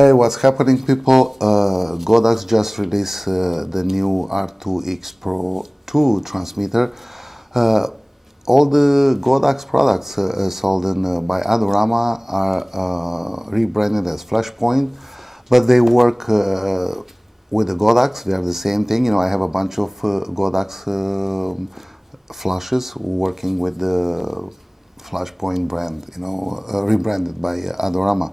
Hey, what's happening, people? Godox just released the new R2 XPro II transmitter. All the Godox products sold by Adorama are rebranded as Flashpoint, but they work with the Godox. They are the same thing. You know, I have a bunch of Godox flashes working with the Flashpoint brand, you know, rebranded by Adorama.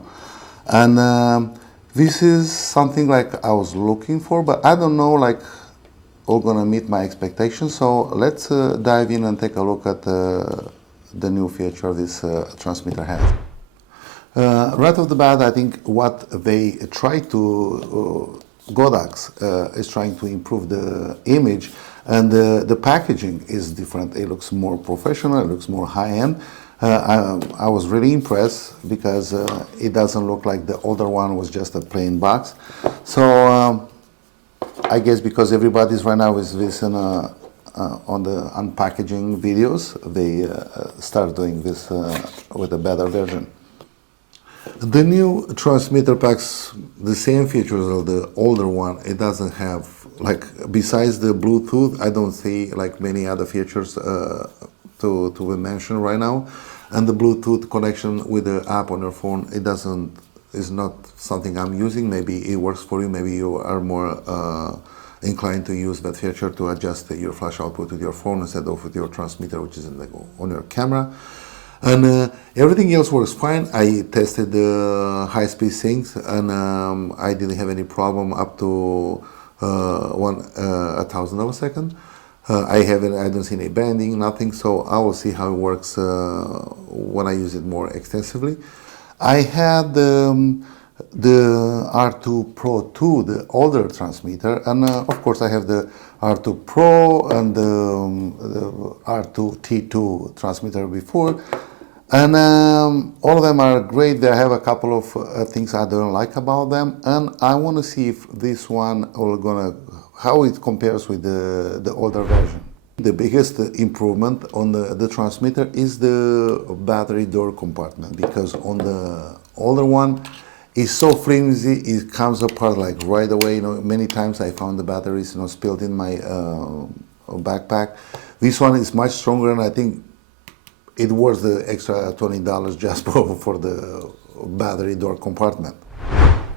And this is something like I was looking for, but I don't know like all gonna meet my expectations. So let's dive in and take a look at the new feature this transmitter has. Right off the bat, I think what they try to Godox is trying to improve the image, and the packaging is different. It looks more professional, it looks more high-end. I was really impressed because it doesn't look like the older one was just a plain box. So I guess because everybody's right now is listening on the unpackaging videos, they start doing this with a better version. The new transmitter packs the same features of the older one. It doesn't have, like, besides the Bluetooth, I don't see like many other features to be mentioned right now. And the Bluetooth connection with the app on your phone, is not something I'm using. Maybe it works for you. Maybe you are more inclined to use that feature to adjust your flash output with your phone instead of with your transmitter, which is on your camera. And everything else works fine. I tested the high-speed syncs, and I didn't have any problem up to 1,000 of a second. I don't see any bending, nothing. So I will see how it works when I use it more extensively. I had the R2 Pro II, the older transmitter, and of course I have the R2 Pro and the R2 T2 transmitter before, and all of them are great. They have a couple of things I don't like about them, and I want to see if this one how it compares with the older version. The biggest improvement on the transmitter is the battery door compartment, because on the older one it's so flimsy, it comes apart like right away. You know, many times I found the batteries, you know, spilled in my backpack. This one is much stronger, and I think it worth the extra $20 just for the battery door compartment.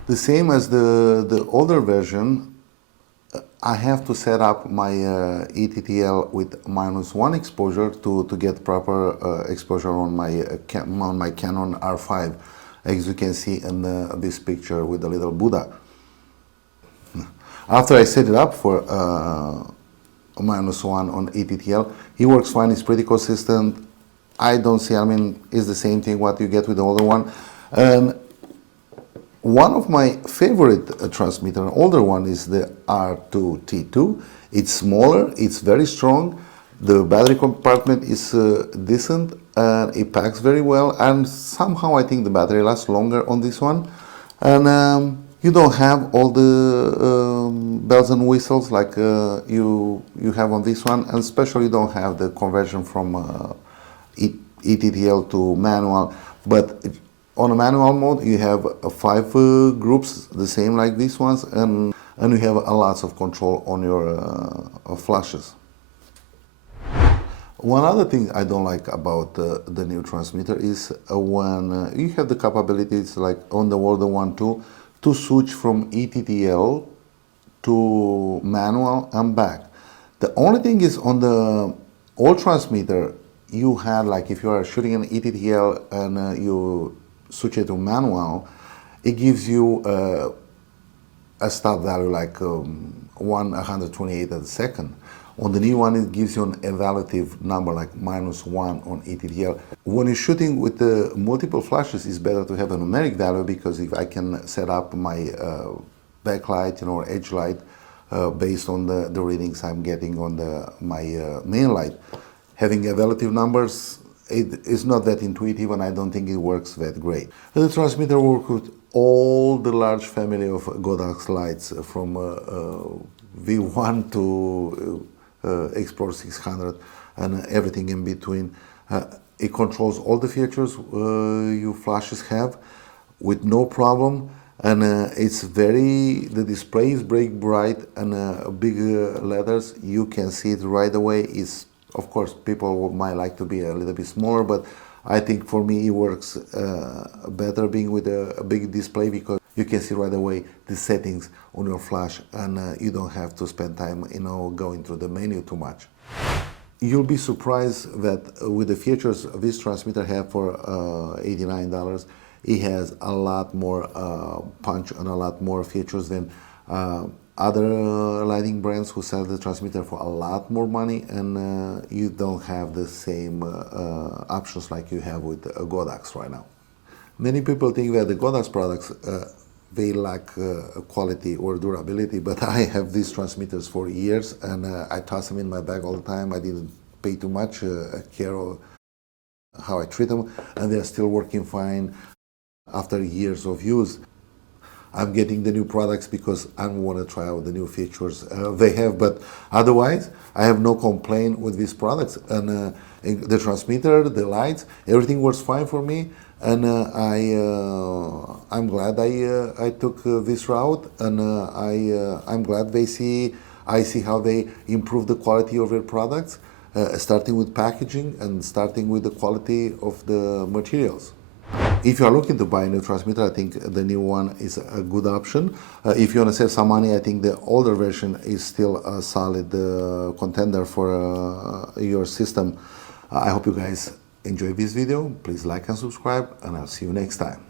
The same as the older version, I have to set up my ETTL with -1 exposure to get proper exposure on my Canon R5, as you can see in this picture with the little Buddha. After I set it up for -1 on ETTL, he works fine. It's pretty consistent. I don't see, I mean, it's the same thing what you get with the older one. And one of my favorite transmitter, an older one, is the R2 T2. It's smaller, it's very strong. The battery compartment is decent, and it packs very well. And somehow I think the battery lasts longer on this one. And you don't have all the bells and whistles like you have on this one, and especially you don't have the conversion from ETTL to manual. But on a manual mode, you have 5 groups, the same like these ones, and you have a lots of control on your flashes. One other thing I don't like about the new transmitter is when you have the capabilities, like on the older one too, to switch from ETTL to manual and back. The only thing is on the old transmitter, you had, like, if you are shooting an ETTL and you switch it to manual, it gives you a stop value like 128 at a second. On the new one, it gives you an evaluative number like -1 on ETTL. When you're shooting with the multiple flashes, it's better to have a numeric value, because if I can set up my backlight, you know, or edge light based on the readings I'm getting on my main light. Having evaluative numbers, it is not that intuitive, and I don't think it works that great. The transmitter works with all the large family of Godox lights, from V1 to XPro 600 and everything in between. It controls all the features you flashes have with no problem. and it's the display is very bright, and big letters, you can see it right away. Is, of course, people might like to be a little bit smaller, but I think for me it works better being with a big display, because you can see right away the settings on your flash, and you don't have to spend time, going through the menu too much. You'll be surprised that with the features this transmitter have for $89, it has a lot more punch and a lot more features than other lighting brands who sell the transmitter for a lot more money, and you don't have the same options like you have with Godox right now. Many people think that the Godox products they lack quality or durability, but I have these transmitters for years, and I toss them in my bag all the time. I didn't pay too much care of how I treat them, and they're still working fine after years of use. I'm getting the new products because I want to try out the new features they have, but otherwise I have no complaint with these products, and the transmitter, the lights, everything works fine for me, and I'm glad I took this route, and I'm glad I see how they improve the quality of their products, starting with packaging and starting with the quality of the materials. If you are looking to buy a new transmitter, I think the new one is a good option. If you want to save some money, I think the older version is still a solid contender for your system. I hope you guys enjoyed this video. Please like and subscribe, and I'll see you next time.